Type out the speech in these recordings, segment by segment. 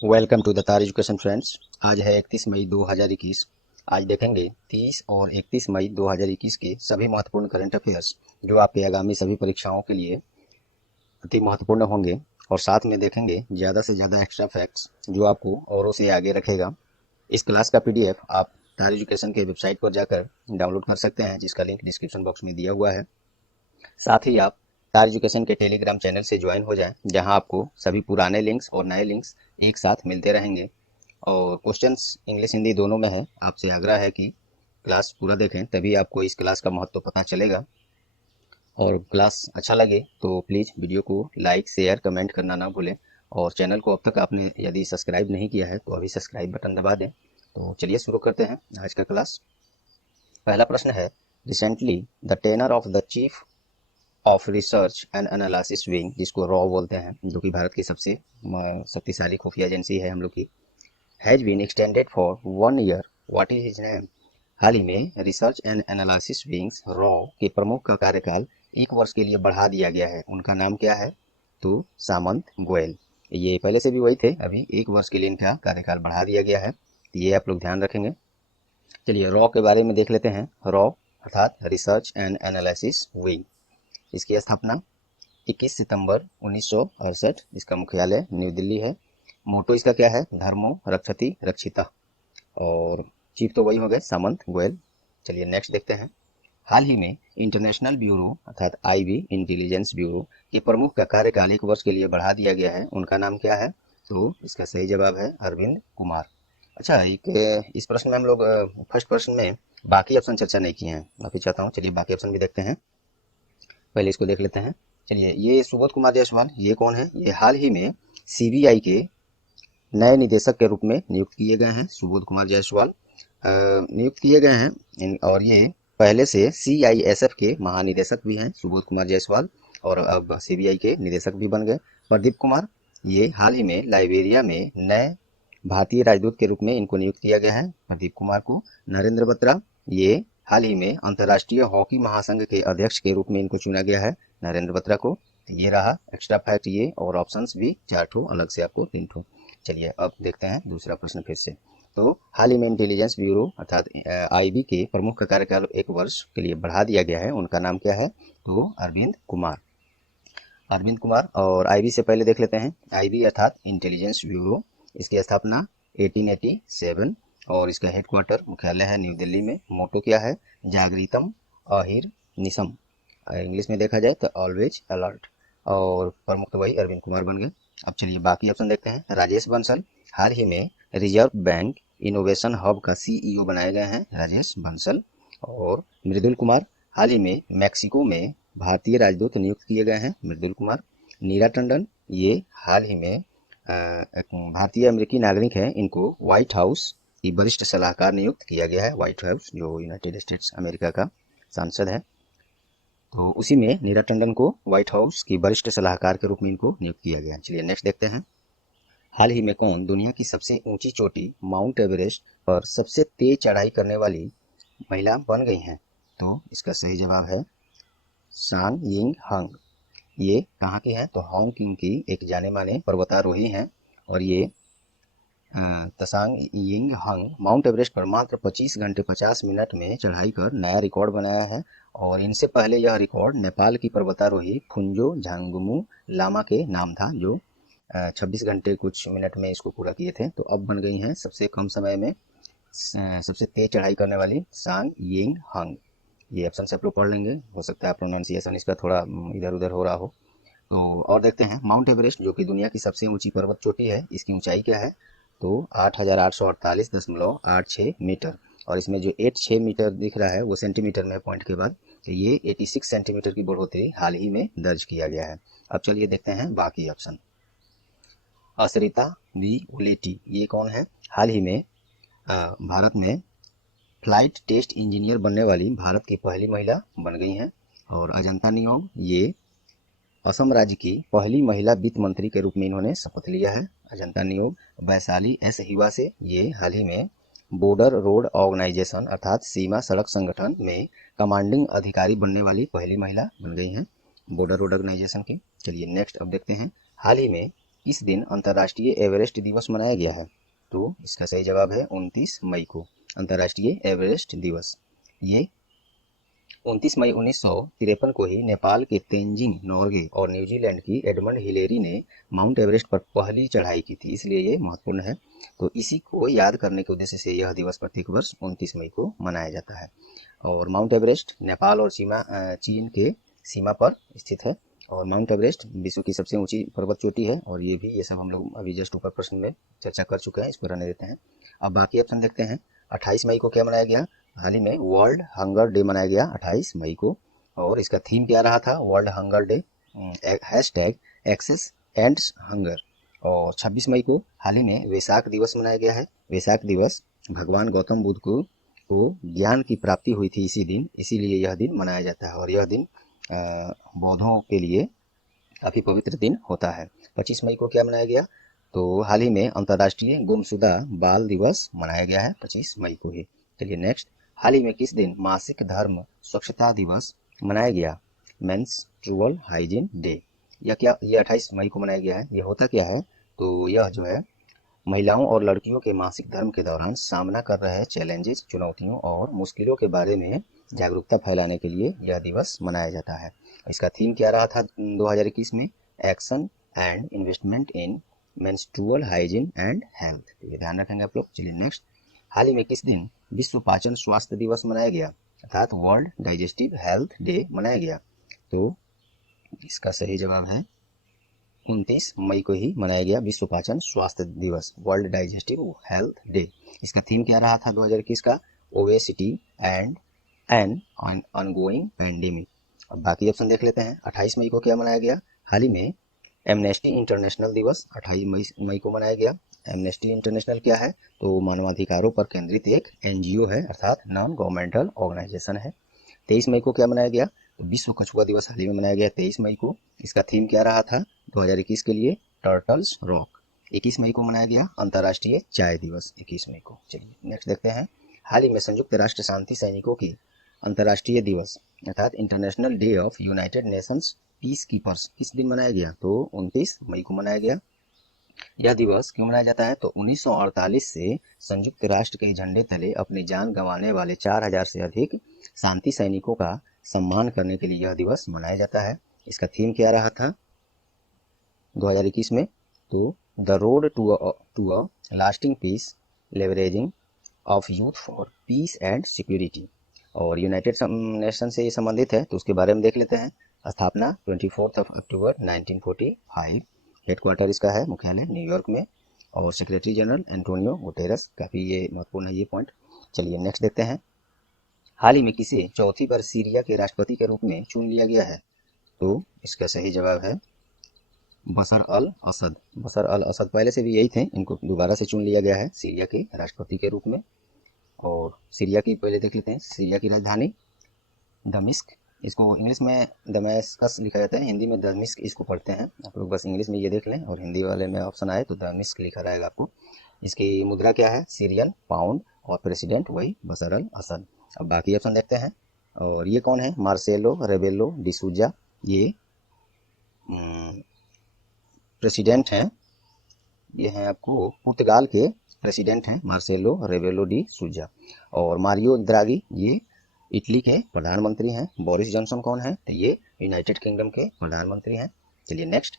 Welcome to the तार education friends. आज है 31 मई 2021। आज देखेंगे 30 और 31 मई 2021 के सभी महत्वपूर्ण करंट अफेयर्स जो आपके आगामी सभी परीक्षाओं के लिए अति महत्वपूर्ण होंगे, और साथ में देखेंगे ज़्यादा से ज़्यादा एक्स्ट्रा फैक्ट्स जो आपको औरों से आगे रखेगा। इस क्लास का PDF आप तार एजुकेशन के वेबसाइट पर जाकर डाउनलोड कर सकते हैं, जिसका लिंक डिस्क्रिप्शन बॉक्स में दिया हुआ है। साथ ही आप तार एजुकेशन के टेलीग्राम चैनल से ज्वाइन हो जाएं, जहां आपको सभी पुराने लिंक्स और नए लिंक्स एक साथ मिलते रहेंगे। और क्वेश्चंस इंग्लिश हिंदी दोनों में है। आपसे आग्रह है कि क्लास पूरा देखें, तभी आपको इस क्लास का महत्व पता चलेगा। और क्लास अच्छा लगे तो प्लीज़ वीडियो को लाइक शेयर कमेंट करना ना भूलें। और चैनल को अब तक आपने यदि सब्सक्राइब नहीं किया है तो अभी सब्सक्राइब बटन दबा दें। तो चलिए शुरू करते हैं आज का क्लास। पहला प्रश्न है, recently the tenure of the chief of research and analysis wing, जिसको रॉ बोलते हैं, जो कि भारत की सबसे शक्तिशाली खुफिया एजेंसी है हम लोग की, has been extended for 1 year. What is his name? हाल ही में रिसर्च एंड एनालिसिस विंग्स रॉ के प्रमुख का कार्यकाल 1 वर्ष के लिए बढ़ा दिया गया है। उनका नाम क्या है? तो सामंत गोयल। ये पहले से भी वही थे, अभी 1 वर्ष के लिए इनका कार्यकाल बढ़ा दिया गया है। ये आप लोग ध्यान रखेंगे। चलिए रॉ के बारे में देख लेते हैं। रॉ अर्थात रिसर्च एंड एनालिसिस विंग, इसकी स्थापना 21 सितंबर 1968। इसका मुख्यालय न्यू दिल्ली है। मोटो इसका क्या है? धर्मो रक्षति रक्षिता। और चीफ तो वही हो गए, सामंत गोयल। चलिए नेक्स्ट देखते हैं। हाल ही में इंटरनेशनल ब्यूरो अर्थात IB इंटेलिजेंस ब्यूरो के प्रमुख का कार्यकाल 1 वर्ष के लिए बढ़ा दिया गया है। उनका नाम क्या है? तो इसका सही जवाब है अरविंद कुमार। अच्छा, एक इस प्रश्न में हम लोग फर्स्ट प्रश्न में बाकी ऑप्शन चर्चा नहीं किए हैं, माफी चाहता हूँ। चलिए बाकी ऑप्शन भी देखते हैं, पहले इसको देख लेते हैं। चलिए, ये सुबोध कुमार जायसवाल, ये कौन है? ये हाल ही में CBI के नए निदेशक के रूप में नियुक्त किए गए हैं। सुबोध कुमार जायसवाल नियुक्त किए गए हैं, और ये पहले से CISF के महानिदेशक भी हैं, सुबोध कुमार जायसवाल, और अब CBI के निदेशक भी बन गए। प्रदीप कुमार, ये हाल ही में लाइबेरिया में नए भारतीय राजदूत के रूप में इनको नियुक्त किया गया है, प्रदीप कुमार को। नरेंद्र बत्रा, ये हाल ही में अंतर्राष्ट्रीय हॉकी महासंघ के अध्यक्ष के रूप में इनको चुना गया है, नरेंद्र बत्रा को। ये रहा एक्स्ट्रा फैक्ट ये, और ऑप्शंस भी 4 ठो अलग से आपको 3 ठो। चलिए अब देखते हैं दूसरा प्रश्न फिर से। तो हाल ही में इंटेलिजेंस ब्यूरो अर्थात IB के प्रमुख का कार्यकाल 1 वर्ष के लिए बढ़ा दिया गया है। उनका नाम क्या है? तो अरविंद कुमार। अरविंद कुमार। और IB से पहले देख लेते हैं। IB अर्थात इंटेलिजेंस ब्यूरो, इसकी स्थापना 1887, और इसका हेडक्वार्टर मुख्यालय है न्यू दिल्ली में। मोटो क्या है? जागृतम अहिर निशम, इंग्लिश में देखा जाए तो ऑलवेज अलर्ट। और प्रमुख तो वही अरविंद कुमार बन गए। अब चलिए बाकी ऑप्शन देखते हैं। राजेश बंसल, हाल ही में रिजर्व बैंक इनोवेशन हब का CEO बनाए गए हैं, राजेश बंसल। और मृदुल कुमार, हाल ही में मैक्सिको में भारतीय राजदूत नियुक्त किए गए हैं, मृदुल कुमार। नीरा टंडन, ये हाल ही में एक भारतीय अमेरिकी नागरिक हैं, इनको व्हाइट हाउस की वरिष्ठ सलाहकार नियुक्त किया गया है। व्हाइट हाउस जो यूनाइटेड स्टेट्स अमेरिका का सांसद है, तो उसी में नीरा टंडन को व्हाइट हाउस की वरिष्ठ सलाहकार के रूप में इनको नियुक्त किया गया। चलिए नेक्स्ट देखते हैं। हाल ही में कौन दुनिया की सबसे ऊंची चोटी माउंट एवरेस्ट पर सबसे तेज चढ़ाई करने वाली महिला बन गई हैं? तो इसका सही जवाब है सांग यिंग हंग। ये कहाँ की है? तो हांगकांग की एक जाने माने पर्वतारोही हैं, और ये तसांग यिंग हंग माउंट एवरेस्ट पर मात्र 25 घंटे 50 मिनट में चढ़ाई कर नया रिकॉर्ड बनाया है। और इनसे पहले यह रिकॉर्ड नेपाल की पर्वतारोही फुंजो झांगमू लामा के नाम था, जो 26 घंटे कुछ मिनट में इसको पूरा किए थे। तो अब बन गई हैं सबसे कम समय में सबसे तेज चढ़ाई करने वाली सांग यिंग हंग। ये ऑप्शन से आप लोग पढ़ लेंगे, हो सकता है प्रोनाउंसिएशन इसका थोड़ा इधर उधर हो रहा हो। तो और देखते हैं, माउंट एवरेस्ट जो कि दुनिया की सबसे ऊंची पर्वत चोटी है, इसकी ऊंचाई क्या है? तो 8,848.86 मीटर। और इसमें जो 86 मीटर दिख रहा है वो सेंटीमीटर में पॉइंट के बाद, तो ये 86 सेंटीमीटर की बढ़ोतरी हाल ही में दर्ज किया गया है। अब चलिए देखते हैं बाकी ऑप्शन। असरिता वी उलेटी, ये कौन है? हाल ही में भारत में फ्लाइट टेस्ट इंजीनियर बनने वाली भारत की पहली महिला बन गई हैं। और अजंता नियोग, ये असम राज्य की पहली महिला वित्त मंत्री के रूप में इन्होंने शपथ लिया है, अजंता नियोग। वैशाली S हिवा से, ये हाल ही में बॉर्डर रोड ऑर्गेनाइजेशन अर्थात सीमा सड़क संगठन में कमांडिंग अधिकारी बनने वाली पहली महिला बन गई हैं बॉर्डर रोड ऑर्गेनाइजेशन की। चलिए नेक्स्ट अब देखते हैं, हाल ही में किस दिन अंतर्राष्ट्रीय एवरेस्ट दिवस मनाया गया है? तो इसका सही जवाब है 29 मई को अंतर्राष्ट्रीय एवरेस्ट दिवस। ये 29 मई 1953 को ही नेपाल के तेंजिंग नोर्गे और न्यूजीलैंड की एडमंड हिलेरी ने माउंट एवरेस्ट पर पहली चढ़ाई की थी, इसलिए ये महत्वपूर्ण है। तो इसी को याद करने के उद्देश्य से यह दिवस प्रत्येक वर्ष 29 मई को मनाया जाता है। और माउंट एवरेस्ट नेपाल और चीन के सीमा पर स्थित है और माउंट एवरेस्ट विश्व की सबसे ऊंची पर्वत चोटी है। और ये सब हम लोग अभी जस्ट ऊपर प्रश्न में चर्चा कर चुके हैं, इस पर रहने देते हैं। अब बाकी ऑप्शन देखते हैं। 28 मई को क्या मनाया गया? हाल ही में वर्ल्ड हंगर डे मनाया गया 28 मई को, और इसका थीम क्या रहा था? World hunger day hashtag access ends hunger. और 26 मई को हाल ही में वैशाख दिवस मनाया गया है। वैशाख दिवस भगवान गौतम बुद्ध को ज्ञान की प्राप्ति हुई थी इसी दिन, इसीलिए यह दिन मनाया जाता है और यह दिन बौद्धों के लिए काफ़ी पवित्र दिन होता है। 25 मई को क्या मनाया गया? तो हाल ही में अंतर्राष्ट्रीय गुमशुदा बाल दिवस मनाया गया है 25 मई को ही। चलिए नेक्स्ट, हाल ही में किस दिन मासिक धर्म स्वच्छता दिवस मनाया गया? Menstrual hygiene day. यह 28 मई को मनाया गया है। यह होता क्या है? तो यह जो है महिलाओं और लड़कियों के मासिक धर्म के दौरान सामना कर रहे चैलेंजेस, चुनौतियों और मुश्किलों के बारे में जागरूकता फैलाने के लिए यह दिवस मनाया जाता है। इसका थीम क्या रहा था 2021 में? Action and investment in menstrual hygiene and health. तो ये ध्यान रखेंगे आप लोग। चलिए नेक्स्ट, हाल ही में किस दिन विश्व पाचन स्वास्थ्य दिवस मनाया गया अर्थात वर्ल्ड डाइजेस्टिव हेल्थ डे मनाया गया? तो इसका सही जवाब है 29 मई को ही मनाया गया विश्व पाचन स्वास्थ्य दिवस, वर्ल्ड डाइजेस्टिव हेल्थ डे। इसका थीम क्या रहा था 2021 का? Obesity and an ongoing pandemic. अब बाकी ऑप्शन देख लेते हैं। 28 मई को क्या मनाया गया? हाल ही में एमनेस्टी इंटरनेशनल दिवस 28 मई को मनाया गया। एमनेस्टी इंटरनेशनल क्या है? तो मानवाधिकारों पर केंद्रित एक एनजीओ है अर्थात नॉन गवर्नमेंटल ऑर्गेनाइजेशन है। 23 मई को क्या मनाया गया? तो विश्व कछुआ दिवस हाल ही में मनाया गया 23 मई को। इसका थीम क्या रहा था 2021 के लिए? Turtles rock. 21 मई को मनाया गया अंतर्राष्ट्रीय चाय दिवस 21 मई को। चलिए नेक्स्ट देखते हैं, हाल ही में संयुक्त राष्ट्र शांति सैनिकों की अंतर्राष्ट्रीय दिवस अर्थात international day of United Nations peace keepers किस दिन मनाया गया? तो 29 मई को मनाया गया। यह दिवस क्यों मनाया जाता है? तो 1948 से संयुक्त राष्ट्र के झंडे तले अपनी जान गंवाने वाले 4000 से अधिक शांति सैनिकों का सम्मान करने के लिए यह दिवस मनाया जाता है। इसका थीम क्या रहा था 2021 में? तो the road to a lasting peace, leveraging of youth for peace and security. और यूनाइटेड नेशन से ये संबंधित है तो उसके बारे में देख लेते हैं। स्थापना 24 अक्टूबर 1945। हेडक्वार्टर इसका है मुख्यालय न्यूयॉर्क में और सेक्रेटरी जनरल एंटोनियो गुटेरस। काफ़ी ये महत्वपूर्ण है ये पॉइंट। चलिए नेक्स्ट देखते हैं, हाल ही में किसे चौथी बार सीरिया के राष्ट्रपति के रूप में चुन लिया गया है? तो इसका सही जवाब है बशर अल असद। बशर अल असद पहले से भी यही थे, इनको दोबारा से चुन लिया गया है सीरिया के राष्ट्रपति के रूप में। और सीरिया की पहले देख लेते हैं, सीरिया की राजधानी दमिश्क, इसको इंग्लिश में दमेस्कस लिखा जाता है, हिंदी में दमिश्क इसको पढ़ते हैं। आप लोग बस इंग्लिश में ये देख लें और हिंदी वाले में ऑप्शन आए तो दमिश्क लिखा रहेगा आपको। इसकी मुद्रा क्या है? सीरियन पाउंड और प्रेसिडेंट वही बशर अल असद। अब बाकी ऑप्शन देखते हैं। और ये कौन है? मार्सेलो रेबेलो डिसूजा, ये प्रेसिडेंट हैं। ये हैं आपको पुर्तगाल के प्रेसिडेंट हैं मार्सेलो रेबेलो डी सूजा। और मारियो द्रागी ये इटली के प्रधानमंत्री हैं। बोरिस जॉनसन कौन है? तो ये यूनाइटेड किंगडम के प्रधानमंत्री हैं। चलिए नेक्स्ट,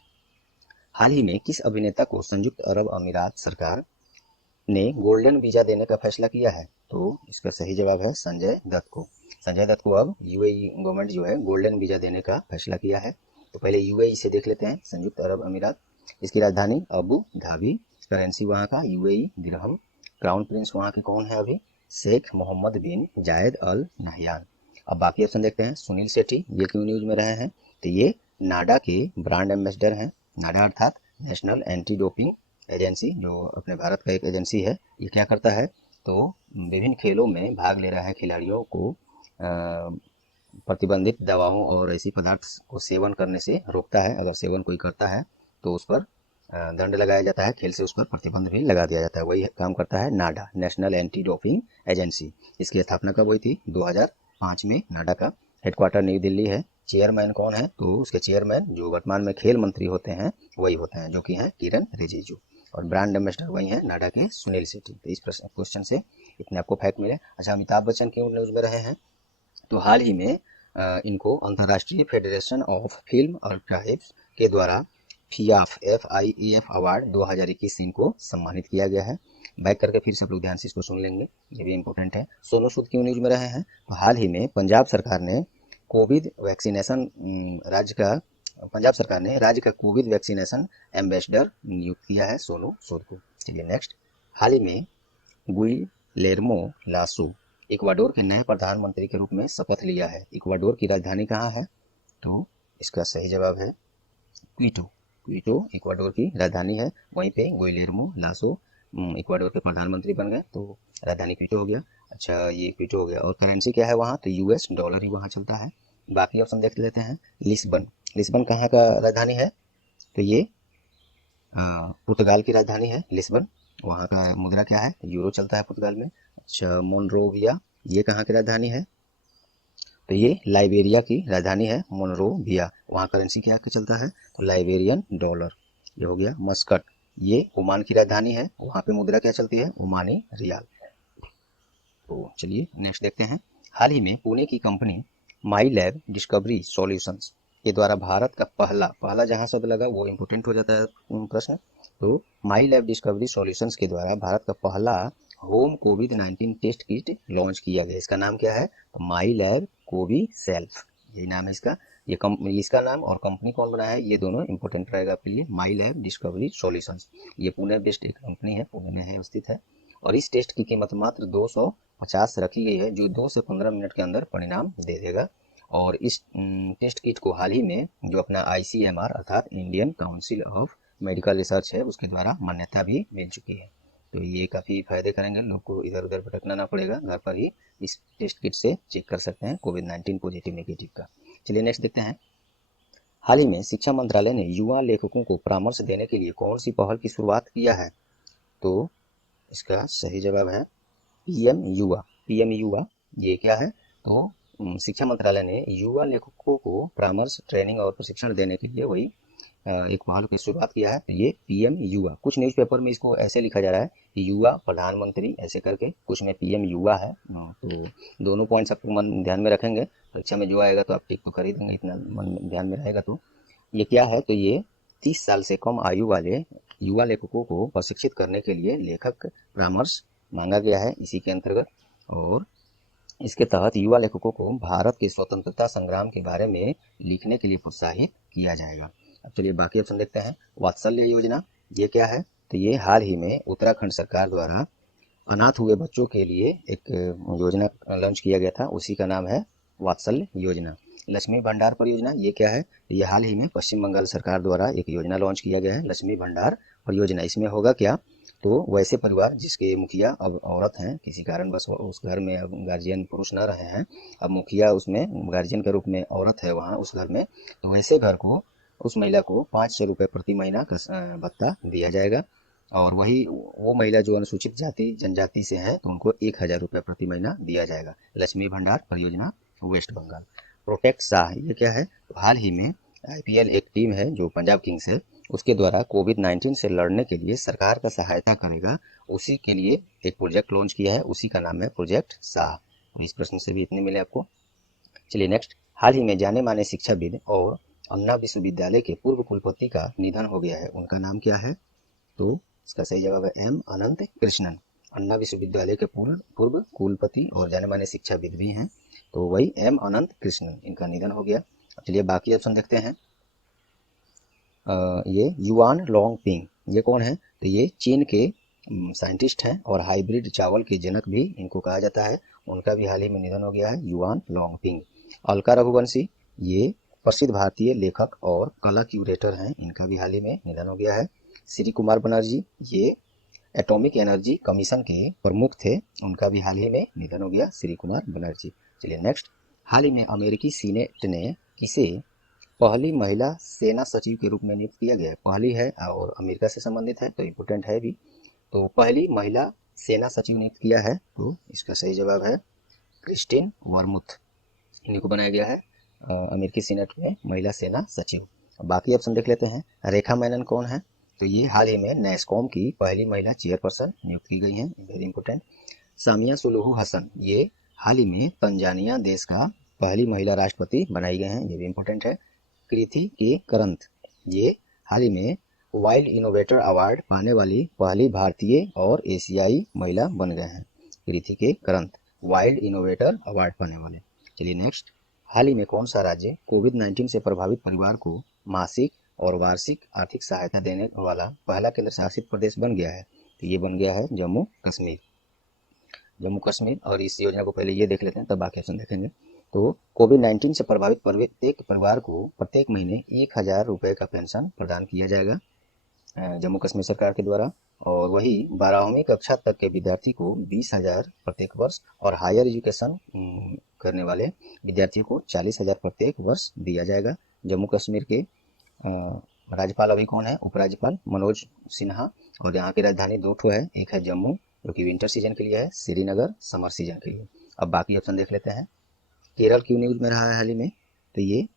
हाल ही में किस अभिनेता को संयुक्त अरब अमीरात सरकार ने गोल्डन वीजा देने का फैसला किया है? तो इसका सही जवाब है संजय दत्त को। संजय दत्त को अब यूएई गवर्नमेंट जो है गोल्डन वीजा देने का फैसला किया है। तो पहले यूएई से देख लेते हैं, संयुक्त अरब अमीरात। इसकी राजधानी अबू धाबी, करेंसी वहाँ का यूएई दिरहम। क्राउन प्रिंस वहाँ के कौन है अभी? शेख मोहम्मद बिन जायद अल नहयान। अब बाकी ऑप्शन देखते हैं। सुनील शेट्टी ये क्यों न्यूज में रहे हैं? तो ये नाडा के ब्रांड एम्बेसडर हैं। नाडा अर्थात नेशनल एंटी डोपिंग एजेंसी, जो अपने भारत का एक एजेंसी है। ये क्या करता है? तो विभिन्न खेलों में भाग ले रहे खिलाड़ियों को प्रतिबंधित दवाओं और ऐसी पदार्थ को सेवन करने से रोकता है। अगर सेवन कोई करता है तो उस पर दंड लगाया जाता है, खेल से उस पर प्रतिबंध भी लगा दिया जाता है। वही काम करता है नाडा, नेशनल एंटी डोपिंग एजेंसी। इसकी स्थापना कब हुई थी? 2005 में। नाडा का हेडक्वार्टर न्यू दिल्ली है। चेयरमैन कौन है? तो उसके चेयरमैन जो वर्तमान में खेल मंत्री होते हैं वही होते हैं, जो कि हैं किरण रिजिजू। और ब्रांड एम्बेसडर वही हैं नाडा के सुनील शेट्टी। तो इस क्वेश्चन से इतने आपको फैक्ट मिले। अच्छा, अमिताभ बच्चन क्यों न्यूज में रहे हैं? तो हाल ही में इनको अंतर्राष्ट्रीय फेडरेशन ऑफ फिल्म आर्काइव्स के द्वारा FIAF अवार्ड 2021 से इनको सम्मानित किया गया है। बैक करके फिर सब लोग ध्यान से इसको सुन लेंगे, ये भी इंपॉर्टेंट है। सोनू सूद क्यों न्यूज में रहे हैं? तो हाल ही में पंजाब सरकार ने राज्य का कोविड वैक्सीनेशन एम्बेसडर नियुक्त किया है सोनू सूद को। चलिए नेक्स्ट। हाल ही में गुइलेर्मो लासो इक्वाडोर के नए प्रधानमंत्री के रूप में शपथ लिया है। इक्वाडोर की राजधानी कहाँ है? तो इसका सही जवाब है क्विटो। क्विटो इक्वाडोर की राजधानी है। वहीं पे गुइलेर्मो लासो इक्वाडोर के प्रधानमंत्री बन गए, तो राजधानी क्विटो हो गया। अच्छा, ये क्विटो हो गया। और करेंसी क्या है वहाँ? तो US डॉलर ही वहाँ चलता है। बाकी ऑप्शन देख लेते हैं। लिस्बन, लिस्बन कहाँ का राजधानी है? तो ये पुर्तगाल की राजधानी है लिस्बन। वहाँ का मुद्रा क्या है? यूरो चलता है पुर्तगाल में। अच्छा, मोनरोविया, ये कहाँ की राजधानी है? तो ये लाइबेरिया की राजधानी है मोनरोविया। वहाँ करेंसी क्या चलता है? तो लाइबेरियन डॉलर। ये हो गया। मस्कट, ये ओमान की राजधानी है। वहाँ पे मुद्रा क्या चलती है? ओमानी रियाल। तो चलिए नेक्स्ट देखते हैं। हाल ही में पुणे की कंपनी माई लैब डिस्कवरी सॉल्यूशंस के द्वारा भारत का पहला जहाँ शब्द लगा वो इम्पोर्टेंट हो जाता है प्रश्न। तो माई लैब डिस्कवरी सॉल्यूशंस के द्वारा भारत का पहला होम कोविड-19 टेस्ट किट लॉन्च किया गया। इसका नाम क्या है? तो माई लैब कोवी सेल्फ, यही नाम है इसका। ये इसका नाम और कंपनी कौन बनाया है, ये दोनों इंपॉर्टेंट रहेगा आपके लिए। माई लैब डिस्कवरी सॉल्यूशंस, ये पुणे बेस्ड एक कंपनी है, पुणे में है, स्थित है। और इस टेस्ट की कीमत मात्र 250 रखी गई है, जो 2 से 15 मिनट के अंदर परिणाम दे देगा। और इस टेस्ट किट को हाल ही में जो अपना ICMR अर्थात Indian council of medical research है, उसके द्वारा मान्यता भी मिल चुकी है। तो ये काफ़ी फायदे करेंगे, लोग को इधर उधर भटकना ना पड़ेगा, घर पर ही इस टेस्ट किट से चेक कर सकते हैं कोविड-19 पॉजिटिव नेगेटिव का। चलिए नेक्स्ट देखते हैं। हाल ही में शिक्षा मंत्रालय ने युवा लेखकों को परामर्श देने के लिए कौन सी पहल की शुरुआत किया है? तो इसका सही जवाब है PM युवा। PM युवा ये क्या है? तो शिक्षा मंत्रालय ने युवा लेखकों को परामर्श, ट्रेनिंग और प्रशिक्षण देने के लिए वही एक पहल की शुरुआत किया है। तो ये PM युवा। कुछ न्यूज़पेपर में इसको ऐसे लिखा जा रहा है कि युवा प्रधानमंत्री ऐसे करके, कुछ में PM युवा है। तो दोनों पॉइंट्स आप मन ध्यान में रखेंगे, परीक्षा में जो आएगा तो आप टिक तो कर ही देंगे, इतना मन ध्यान में रहेगा। तो ये क्या है? तो ये 30 साल से कम आयु वाले युवा लेखकों को प्रशिक्षित करने के लिए लेखक परामर्श मांगा गया है इसी के अंतर्गत। और इसके तहत युवा लेखकों को भारत के स्वतंत्रता संग्राम के बारे में लिखने के लिए प्रोत्साहित किया जाएगा। अब चलिए बाकी ऑप्शन देखते हैं। वात्सल्य योजना, ये क्या है? तो ये हाल ही में उत्तराखंड सरकार द्वारा अनाथ हुए बच्चों के लिए एक योजना लॉन्च किया गया था, उसी का नाम है वात्सल्य योजना। लक्ष्मी भंडार परियोजना, ये क्या है? ये हाल ही में पश्चिम बंगाल सरकार द्वारा एक योजना लॉन्च किया गया है, लक्ष्मी भंडार परियोजना। इसमें होगा क्या? तो वैसे परिवार जिसके मुखिया अब औरत हैं, किसी कारण बस उस घर में अब गार्जियन पुरुष न रहे हैं, अब मुखिया उसमें गार्जियन के रूप में औरत है वहाँ उस घर में, तो वैसे घर को, उस महिला को 500 रुपये प्रति महीना का भत्ता दिया जाएगा। और वही वो महिला जो अनुसूचित जाति जनजाति से है तो उनको 1000 रुपये प्रति महीना दिया जाएगा। लक्ष्मी भंडार परियोजना, वेस्ट बंगाल। प्रोटेक्ट शाह, ये क्या है? तो हाल ही में IPL एक टीम है जो पंजाब किंग्स है, उसके द्वारा कोविड-19 से लड़ने के लिए सरकार का सहायता करेगा, उसी के लिए एक प्रोजेक्ट लॉन्च किया है, उसी का नाम है प्रोजेक्ट शाह। और इस प्रश्न से भी इतने मिले आपको। चलिए नेक्स्ट। हाल ही में जाने माने शिक्षाविद और अन्ना विश्वविद्यालय के पूर्व कुलपति का निधन हो गया है, उनका नाम क्या है? तो इसका सही जवाब है M अनंत कृष्णन। अन्ना विश्वविद्यालय के पूर्व कुलपति और जाने माने शिक्षाविद भी हैं, तो वही M अनंत कृष्णन, इनका निधन हो गया। चलिए बाकी ऑप्शन देखते हैं। ये युआन लोंगपिंग, ये कौन है? तो ये चीन के साइंटिस्ट हैं और हाइब्रिड चावल के जनक भी इनको कहा जाता है, उनका भी हाल ही में निधन हो गया है, युआन लोंगपिंग। अलका रघुवंशी, ये प्रसिद्ध भारतीय लेखक और कला क्यूरेटर हैं, इनका भी हाल ही में निधन हो गया है। श्री कुमार बनर्जी, ये एटॉमिक एनर्जी कमीशन के प्रमुख थे, उनका भी हाल ही में निधन हो गया, श्री कुमार बनर्जी। चलिए नेक्स्ट। हाल ही में अमेरिकी सीनेट ने किसे पहली महिला सेना सचिव के रूप में नियुक्त किया गया है। पहली है और अमेरिका से संबंधित है तो इम्पोर्टेंट है भी। तो पहली महिला सेना सचिव नियुक्त किया है, तो इसका सही जवाब है क्रिस्टिन वर्मुथ। इन्हीं को बनाया गया है अमेरिकी सीनेट में महिला सेना सचिव। बाकी ऑप्शन देख लेते हैं। रेखा मेनन कौन है? तो ये हाल ही में नैस्कॉम की पहली महिला चेयरपर्सन नियुक्त की गई हैं, very important. Samia Suluhu Hassan, ये हाल ही में तंजानिया देश का पहली महिला राष्ट्रपति बनाई गए हैं, ये भी इंपॉर्टेंट है। कृति के करंत, ये हाल ही में वाइल्ड इनोवेटर अवार्ड पाने वाली पहली भारतीय और एशियाई महिला बन गए हैं। कृति के करंत वाइल्ड इनोवेटर अवार्ड पाने वाले। चलिए नेक्स्ट। हाल ही में कौन सा राज्य कोविड-19 से प्रभावित परिवार को मासिक और वार्षिक आर्थिक सहायता देने वाला पहला केंद्र शासित प्रदेश बन गया है? तो ये बन गया है जम्मू कश्मीर। जम्मू कश्मीर। और इस योजना को पहले ये देख लेते हैं तब बाकी ऑप्शन देखेंगे। तो कोविड-19 से प्रभावित प्रत्येक परिवार को प्रत्येक महीने 1000 रुपये का पेंशन प्रदान किया जाएगा जम्मू कश्मीर सरकार के द्वारा। और वही 12वीं कक्षा तक के विद्यार्थी को 20,000 प्रत्येक वर्ष और हायर एजुकेशन करने वाले विद्यार्थियों को 40,000 प्रत्येक वर्ष दिया जाएगा। जम्मू कश्मीर के राज्यपाल अभी कौन है? उपराज्यपाल मनोज सिन्हा। और यहाँ की राजधानी दो ठो है, एक है जम्मू जो कि विंटर सीजन के लिए है, श्रीनगर समर सीजन के लिए। अब बाकी ऑप्शन देख लेते हैं। केरल क्यों न्यूज में रहा है हाल ही में? तो ये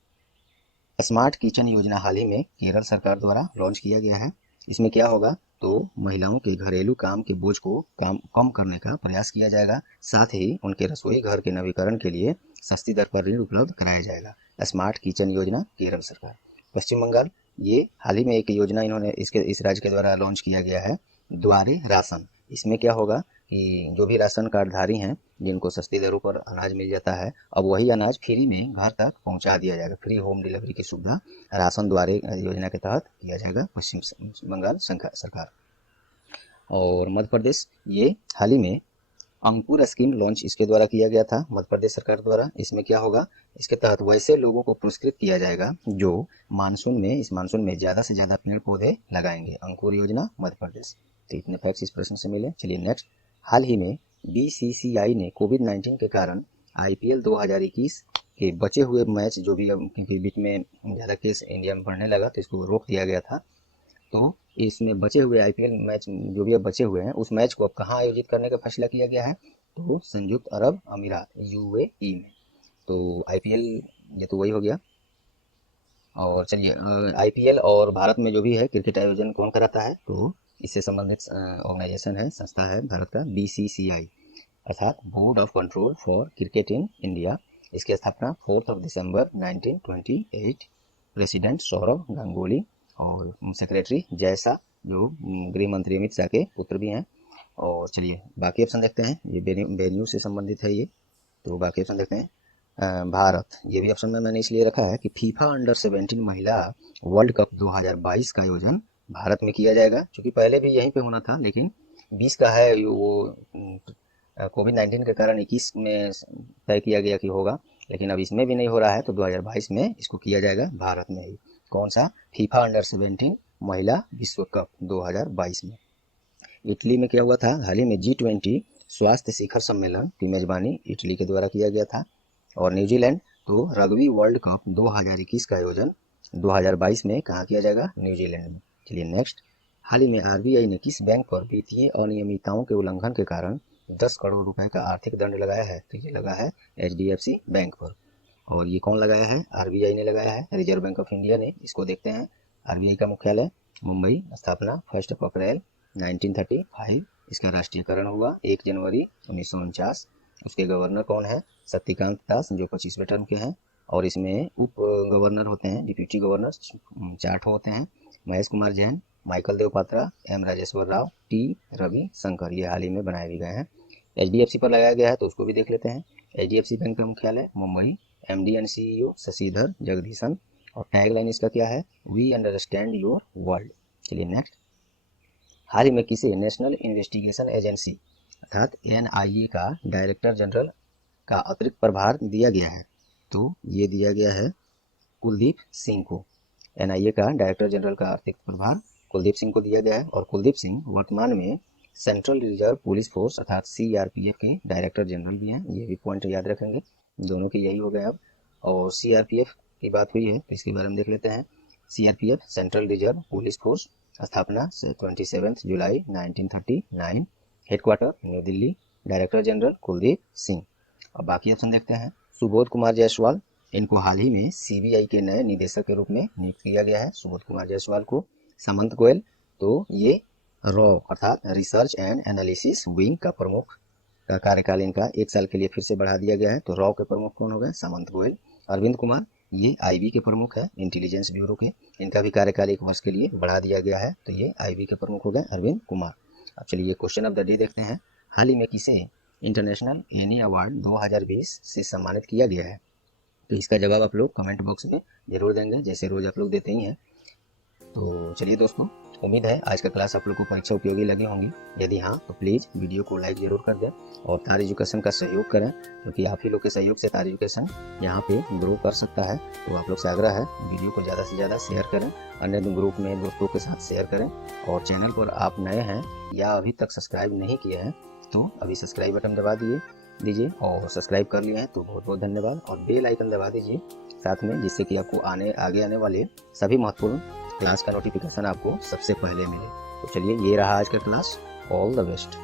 स्मार्ट किचन योजना हाल ही में केरल सरकार द्वारा लॉन्च किया गया है। इसमें क्या होगा? तो महिलाओं के घरेलू काम के बोझ को कम करने का प्रयास किया जाएगा, साथ ही उनके रसोई घर के नवीकरण के लिए सस्ती दर पर ऋण उपलब्ध कराया जाएगा। स्मार्ट किचन योजना केरल सरकार। पश्चिम बंगाल, ये हाल ही में एक योजना इन्होंने इस राज्य के द्वारा लॉन्च किया गया है, द्वारे राशन। इसमें क्या होगा कि जो भी राशन कार्डधारी हैं जिनको सस्ती दरों पर अनाज मिल जाता है, अब वही अनाज फ्री में घर तक पहुंचा दिया जाएगा। फ्री होम डिलीवरी की सुविधा राशन द्वारे योजना के तहत किया जाएगा पश्चिम बंगाल सरकार। और मध्य प्रदेश, ये हाल ही में अंकुर स्कीम लॉन्च इसके द्वारा किया गया था मध्य प्रदेश सरकार द्वारा। इसमें क्या होगा? इसके तहत वैसे लोगों को पुरस्कृत किया जाएगा जो इस मानसून में ज़्यादा से ज़्यादा पेड़ पौधे लगाएंगे। अंकुर योजना मध्य प्रदेश। तो इतने फैक्ट्स इस प्रश्न से मिले। चलिए नेक्स्ट। हाल ही में बीसीसीआई ने कोविड-19 के कारण आईपीएल 2021 के बचे हुए मैच जो भी, क्योंकि बीच में ज़्यादा केस इंडिया में बढ़ने लगा तो इसको रोक दिया गया था, तो इसमें बचे हुए आईपीएल मैच जो भी अब बचे हुए हैं उस मैच को अब कहाँ आयोजित करने का फैसला किया गया है? तो संयुक्त अरब अमीरात यूएई में। तो आईपीएल ये तो वही हो गया। और चलिए आईपीएल और भारत में जो भी है क्रिकेट आयोजन कौन कराता है? तो इससे संबंधित ऑर्गेनाइजेशन है, संस्था है भारत का बीसीसीआई, अर्थात board of control for cricket in India. इसकी स्थापना 4 दिसंबर 1928। प्रेसिडेंट सौरव गांगुली और सेक्रेटरी जयशाह जो गृह मंत्री अमित शाह के पुत्र भी हैं। और चलिए बाकी ऑप्शन देखते हैं, ये वेन्यू से संबंधित है ये। तो बाकी ऑप्शन देखते हैं। भारत, ये भी ऑप्शन में मैंने इसलिए रखा है कि फीफा अंडर 17 महिला वर्ल्ड कप 2022 का आयोजन भारत में किया जाएगा, क्योंकि पहले भी यहीं पे होना था लेकिन 20 का है वो कोविड-19 के कारण 21 में तय किया गया कि होगा, लेकिन अब इसमें भी नहीं हो रहा है तो 2022 में इसको किया जाएगा भारत में ही। कौन सा? फीफा अंडर 17 महिला विश्व कप 2022 में। इटली में क्या हुआ था? हाल ही में G20 स्वास्थ्य शिखर सम्मेलन की मेजबानी इटली के द्वारा किया गया था। और न्यूजीलैंड, तो रग्बी वर्ल्ड कप 2021 का आयोजन 2022 में कहाँ किया जाएगा? न्यूजीलैंड में। चलिए नेक्स्ट। हाल ही में आरबीआई ने किस बैंक पर वित्तीय अनियमितताओं के उल्लंघन के कारण 10 करोड़ रुपए का आर्थिक दंड लगाया है? तो ये लगा है HDFC बैंक पर। और ये कौन लगाया है? आरबीआई ने लगाया है, रिजर्व बैंक ऑफ इंडिया ने। इसको देखते हैं। आरबीआई का मुख्यालय मुंबई, स्थापना 1 अप्रैल 1935। इसका राष्ट्रीयकरण हुआ 1 जनवरी 1949। उसके गवर्नर कौन है? शक्तिकांत दास जो 25वें टर्म के हैं। और इसमें उप गवर्नर होते हैं, डिप्यूटी गवर्नर 4 होते हैं। Mahesh Kumar Jain, Michael Devpatra, M Rajeshwar Rao, T Ravi Shankar, ये हाल ही में बनाए भी गए हैं। HDFC पर लगाया गया है तो उसको भी देख लेते हैं। HDFC बैंक का मुख्यालय Mumbai, MD and CEO Shashidhar Jagdishan. और टैगलाइन इसका क्या है? We understand your world. चलिए नेक्स्ट। हाल ही में किसे नेशनल इन्वेस्टिगेशन एजेंसी अर्थात NIA का डायरेक्टर जनरल का अतिरिक्त प्रभार दिया गया है? तो ये दिया गया है कुलदीप सिंह को। NIA का डायरेक्टर जनरल का अतिरिक्त प्रभार कुलदीप सिंह को दिया गया है। और कुलदीप सिंह वर्तमान में सेंट्रल रिजर्व पुलिस फोर्स अर्थात CRPF के डायरेक्टर जनरल भी हैं। ये भी पॉइंट याद रखेंगे, दोनों के यही हो गए अब। और CRPF की बात हुई है तो इसके बारे में देख लेते हैं। CRPF central reserve police force, स्थापना 27 जुलाई 1939, headquarter new Delhi, director general Kuldeep Singh. अब बाकी ऑप्शन देखते हैं। सुबोध कुमार जायसवाल, इनको हाल ही में CBI के नए निदेशक के रूप में नियुक्त किया गया है, सुबोध कुमार जायसवाल को। सामंत गोयल, तो ये रॉ अर्थात रिसर्च एंड एनालिसिस विंग का प्रमुख का कार्यकाल इनका 1 साल के लिए फिर से बढ़ा दिया गया है, तो रॉ के प्रमुख कौन हो गए? सामंत गोयल। अरविंद कुमार, ये IB के प्रमुख है, इंटेलिजेंस ब्यूरो के, इनका भी कार्यकाल 1 वर्ष के लिए बढ़ा दिया गया है, तो ये IB के प्रमुख हो गए अरविंद कुमार। अब चलिए क्वेश्चन ऑफ द डे देखते हैं। हाल ही में किसे इंटरनेशनल एनी अवार्ड 2020 से सम्मानित किया गया है? तो इसका जवाब आप लोग कमेंट बॉक्स में जरूर देंगे, जैसे रोज आप लोग देते ही हैं। तो चलिए दोस्तों, उम्मीद है आज का क्लास आप लोग को परीक्षा उपयोगी लगी होंगी। यदि हाँ तो प्लीज़ वीडियो को लाइक जरूर कर दें और तार एजुकेशन का सहयोग करें, क्योंकि आप ही लोग के सहयोग से तार एजुकेशन यहाँ पे ग्रो कर सकता है। तो आप लोग से आग्रह है, वीडियो को ज़्यादा से ज़्यादा शेयर करें, अन्य ग्रुप में दोस्तों के साथ शेयर करें। और चैनल पर आप नए हैं या अभी तक सब्सक्राइब नहीं किए हैं तो अभी सब्सक्राइब बटन दबा दीजिए और सब्सक्राइब कर लिए हैं तो बहुत बहुत धन्यवाद। और बेल आइकन दबा दीजिए साथ में, जिससे कि आपको आगे आने वाले सभी महत्वपूर्ण क्लास का नोटिफिकेशन आपको सबसे पहले मिले। तो चलिए, ये रहा आज का क्लास। All the best.